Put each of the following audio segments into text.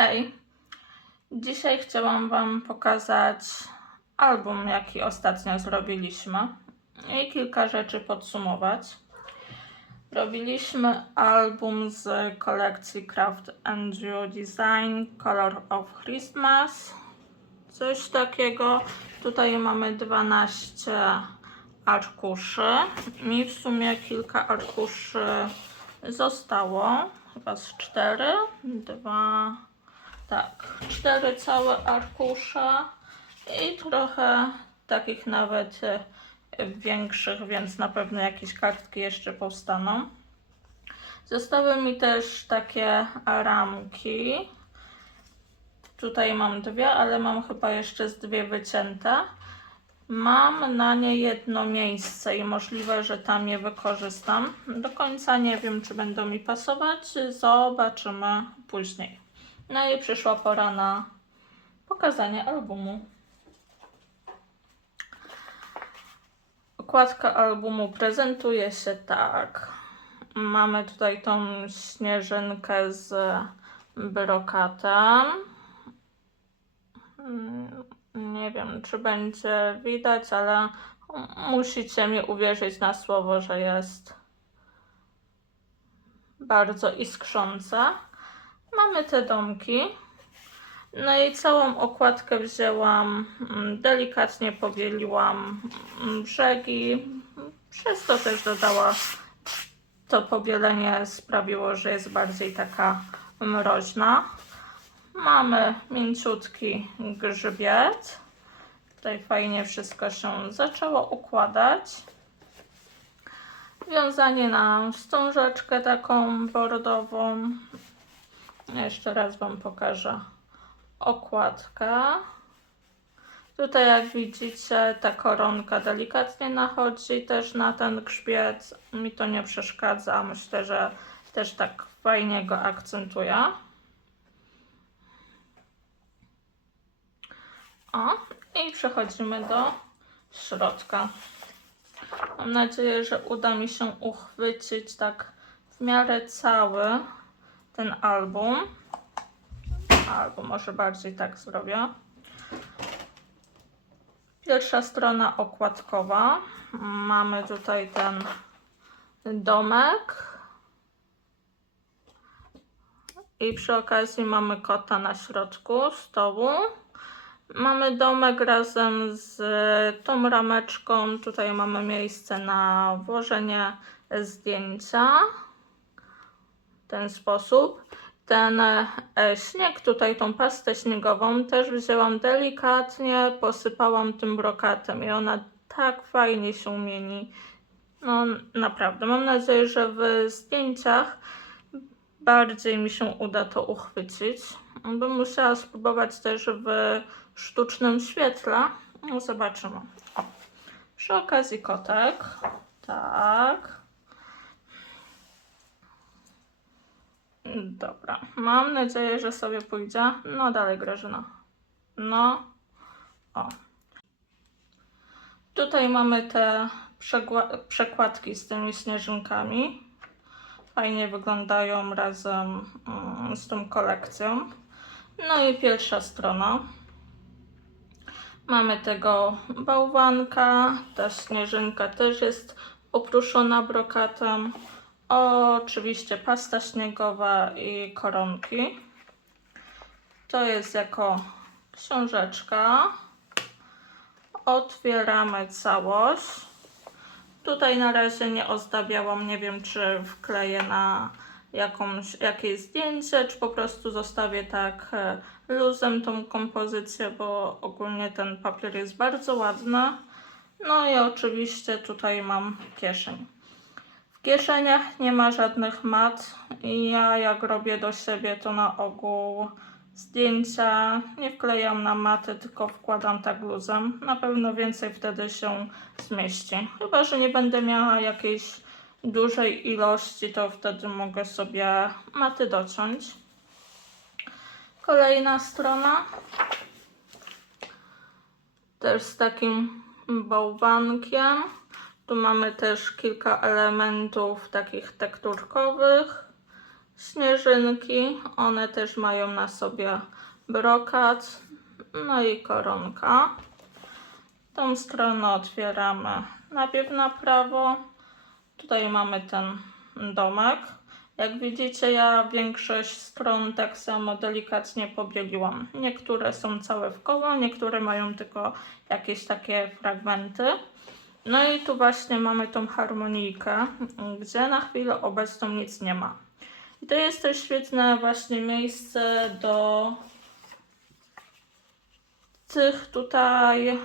Hej, dzisiaj chciałam Wam pokazać album, jaki ostatnio zrobiliśmy i kilka rzeczy podsumować. Robiliśmy album z kolekcji Craft and Design Color of Christmas. Coś takiego. Tutaj mamy 12 arkuszy. Mi w sumie kilka arkuszy zostało. Chyba z 4, 2, tak, 4 całe arkusze i trochę takich nawet e, większych, więc na pewno jakieś kartki jeszcze powstaną. Zostały mi też takie ramki. Tutaj mam dwie, ale mam chyba jeszcze z dwie wycięte. Mam na nie jedno miejsce i możliwe, że tam je wykorzystam. Do końca nie wiem, czy będą mi pasować. Zobaczymy później. No i przyszła pora na pokazanie albumu. Okładka albumu prezentuje się tak. Mamy tutaj tą śnieżynkę z brokatem. Mm, Nie wiem, czy będzie widać, ale musicie mi uwierzyć na słowo, że jest bardzo iskrząca. Mamy te domki. No i całą okładkę wzięłam, mm, delikatnie pobieliłam mm, brzegi. Przez to też dodała to pobielenie sprawiło, że jest bardziej taka mroźna. Mamy mięciutki grzbiet. Tutaj fajnie wszystko się zaczęło układać. Wiązanie na wstążeczkę taką bordową. Jeszcze raz Wam pokażę okładkę. Tutaj jak widzicie ta koronka delikatnie nachodzi też na ten grzbiet. Mi to nie przeszkadza. Myślę, że też tak fajnie go akcentuje. O, i przechodzimy do środka. Mam nadzieję, że uda mi się uchwycić tak w miarę cały ten album. Albo może bardziej tak zrobię. Pierwsza strona okładkowa. Mamy tutaj ten domek. I przy okazji mamy kota na środku stołu. Mamy domek razem z tą rameczką. Tutaj mamy miejsce na włożenie zdjęcia. Ten sposób. Ten e, śnieg, tutaj tą pastę śniegową też wzięłam delikatnie, posypałam tym brokatem i ona tak fajnie się mieni. No naprawdę, mam nadzieję, że w zdjęciach bardziej mi się uda to uchwycić. Bym musiała spróbować też w sztucznym świetle. No zobaczymy. O. Przy okazji kotek. Tak. Dobra. Mam nadzieję, że sobie pójdzie. No dalej, Grażyna. No. O. Tutaj mamy te przekładki z tymi śnieżynkami. Fajnie wyglądają razem mm, z tą kolekcją. No i pierwsza strona. Mamy tego bałwanka. Ta śnieżynka też jest opruszona brokatem. Oczywiście pasta śniegowa i koronki. To jest jako książeczka. Otwieramy całość. Tutaj na razie nie ozdabiałam, nie wiem czy wkleję na jakąś, jakieś zdjęcie, czy po prostu zostawię tak e, luzem tą kompozycję, bo ogólnie ten papier jest bardzo ładny. No i oczywiście tutaj mam kieszeń. W kieszeniach nie ma żadnych mat i ja jak robię do siebie to na ogół zdjęcia nie wklejam na maty, tylko wkładam tak luzem. Na pewno więcej wtedy się zmieści. Chyba, że nie będę miała jakiejś dużej ilości, to wtedy mogę sobie maty dociąć. Kolejna strona. Też z takim bałwankiem. Tu mamy też kilka elementów takich tekturkowych śnieżynki. One też mają na sobie brokat. No i koronka. Tą stronę otwieramy najpierw na prawo. Tutaj mamy ten domek. Jak widzicie, ja większość stron tak samo delikatnie pobieliłam. Niektóre są całe w koło, niektóre mają tylko jakieś takie fragmenty. No i tu właśnie mamy tą harmonijkę, gdzie na chwilę obecną nic nie ma. I to jest też świetne właśnie miejsce do tych tutaj e,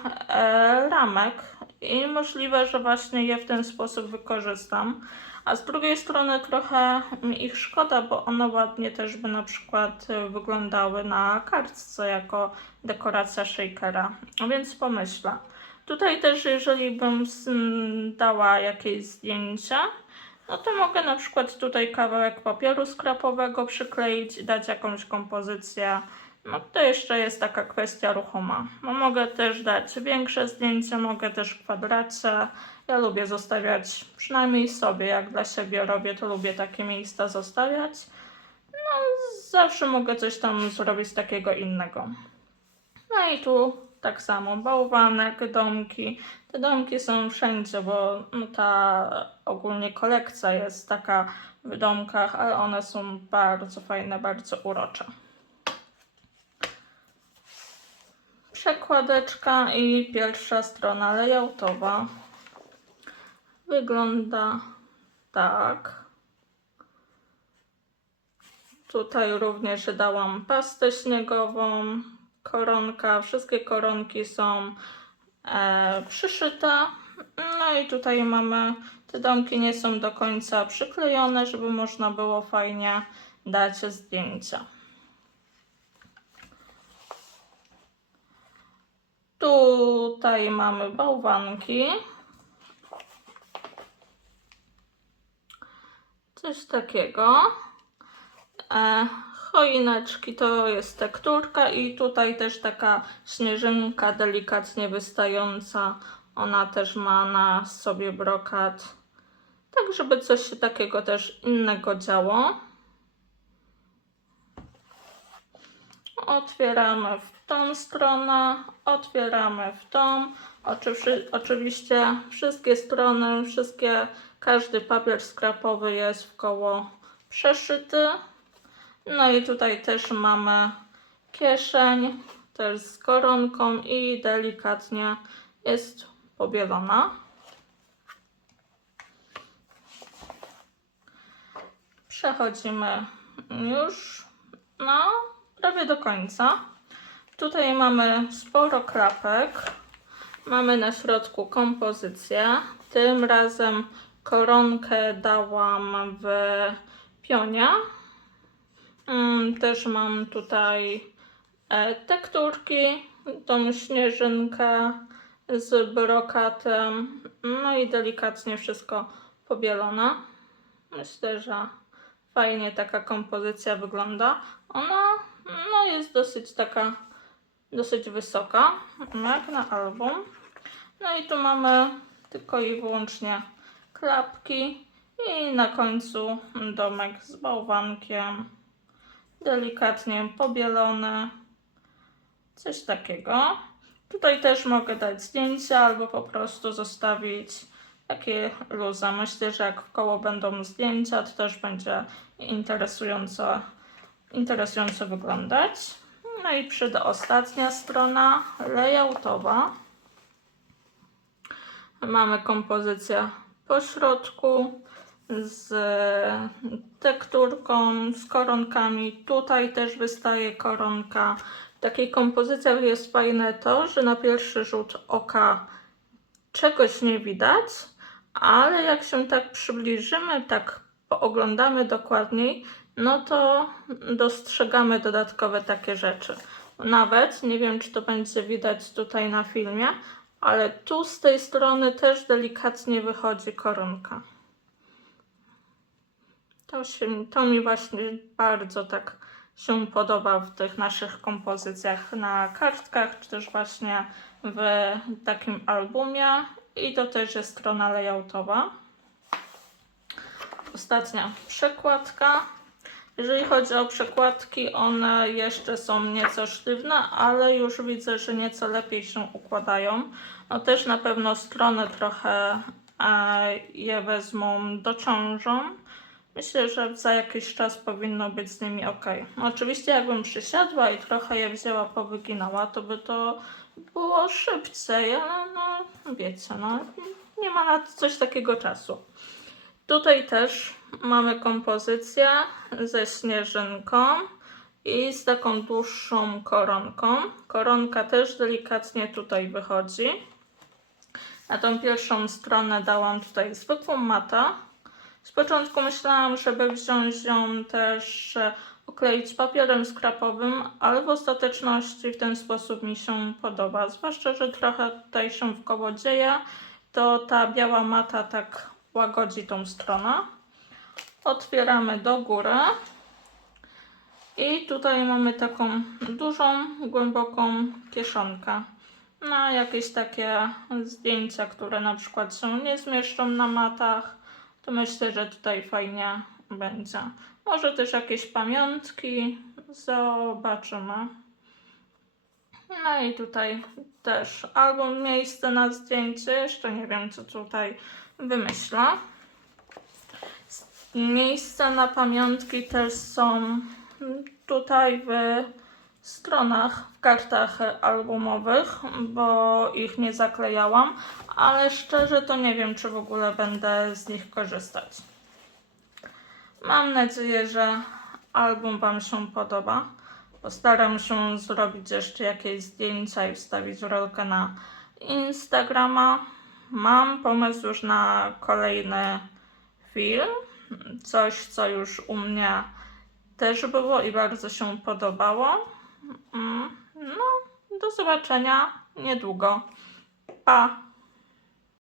ramek i możliwe, że właśnie je w ten sposób wykorzystam. A z drugiej strony trochę mi ich szkoda, bo one ładnie też by na przykład wyglądały na kartce jako dekoracja shakera. A więc pomyślę. Tutaj też jeżeli bym s- m, dała jakieś zdjęcia, no to mogę na przykład tutaj kawałek papieru skrapowego przykleić i dać jakąś kompozycję. No to jeszcze jest taka kwestia ruchoma. No mogę też dać większe zdjęcia, mogę też kwadracie. Ja lubię zostawiać, przynajmniej sobie, jak dla siebie robię, to lubię takie miejsca zostawiać. No zawsze mogę coś tam zrobić takiego innego. No i tu tak samo, bałwanek, domki. Te domki są wszędzie, bo no, ta ogólnie kolekcja jest taka w domkach, ale one są bardzo fajne, bardzo urocze. Przekładeczka i pierwsza strona layoutowa wygląda tak. Tutaj również dałam pastę śniegową, koronka, wszystkie koronki są e, przyszyte. No i tutaj mamy, te domki nie są do końca przyklejone, żeby można było fajnie dać zdjęcia. Tutaj mamy bałwanki. Coś takiego. E, choineczki to jest tekturka i tutaj też taka śnieżynka delikatnie wystająca. Ona też ma na sobie brokat. Tak, żeby coś się takiego też innego działo. Otwieramy w tą stronę, otwieramy w tą. Oczy, oczywiście wszystkie strony, wszystkie, każdy papier skrapowy jest w koło przeszyty. No i tutaj też mamy kieszeń, też z koronką i delikatnie jest pobielona. Przechodzimy już no prawie do końca. Tutaj mamy sporo klapek. Mamy na środku kompozycję. Tym razem koronkę dałam w pionie. Mm, Też mam tutaj e, tekturki, tą śnieżynkę z brokatem. No i delikatnie wszystko pobielone. Myślę, że fajnie taka kompozycja wygląda. Ona no, jest dosyć taka, dosyć wysoka, jak na album. No i tu mamy tylko i wyłącznie klapki i na końcu domek z bałwankiem, delikatnie pobielony, coś takiego. Tutaj też mogę dać zdjęcia albo po prostu zostawić takie luza. Myślę, że jak koło będą zdjęcia, to też będzie interesująco, interesująco wyglądać. No i przedostatnia strona layoutowa. Mamy kompozycję po środku z tekturką, z koronkami. Tutaj też wystaje koronka. W takiej kompozycjach jest fajne to, że na pierwszy rzut oka czegoś nie widać, ale jak się tak przybliżymy, tak pooglądamy dokładniej, no to dostrzegamy dodatkowe takie rzeczy. Nawet, nie wiem czy to będzie widać tutaj na filmie, ale tu z tej strony też delikatnie wychodzi koronka. To, się, to mi właśnie bardzo tak się podoba w tych naszych kompozycjach na kartkach, czy też właśnie w takim albumie. I to też jest strona layoutowa. Ostatnia przekładka. Jeżeli chodzi o przekładki, one jeszcze są nieco sztywne, ale już widzę, że nieco lepiej się układają. No też na pewno strony trochę e, je wezmą, dociążą. Myślę, że za jakiś czas powinno być z nimi ok. No, oczywiście jakbym przysiadła i trochę je wzięła, powyginała, to by to było szybciej, ale no wiecie, no nie ma na coś takiego czasu. Tutaj też mamy kompozycję ze śnieżynką i z taką dłuższą koronką. Koronka też delikatnie tutaj wychodzi. Na tą pierwszą stronę dałam tutaj zwykłą matę. Początku myślałam, żeby wziąć ją też e, okleić papierem skrapowym, ale w ostateczności w ten sposób mi się podoba. Zwłaszcza, że trochę tutaj się w koło dzieje, to ta biała mata tak łagodzi tą stronę. Otwieramy do góry. I tutaj mamy taką dużą, głęboką kieszonkę. Na jakieś takie zdjęcia, które na przykład się nie zmieszczą na matach, to myślę, że tutaj fajnie będzie. Może też jakieś pamiątki, zobaczymy. No i tutaj też albo miejsce na zdjęcie, jeszcze nie wiem co tutaj wymyślę. Miejsca na pamiątki też są tutaj w stronach, w kartach albumowych, bo ich nie zaklejałam, ale szczerze to nie wiem, czy w ogóle będę z nich korzystać. Mam nadzieję, że album Wam się podoba. Postaram się zrobić jeszcze jakieś zdjęcia i wstawić rolkę na Instagrama. Mam pomysł już na kolejny film. Coś, co już u mnie też było i bardzo się podobało. Mm, No, do zobaczenia niedługo. Pa!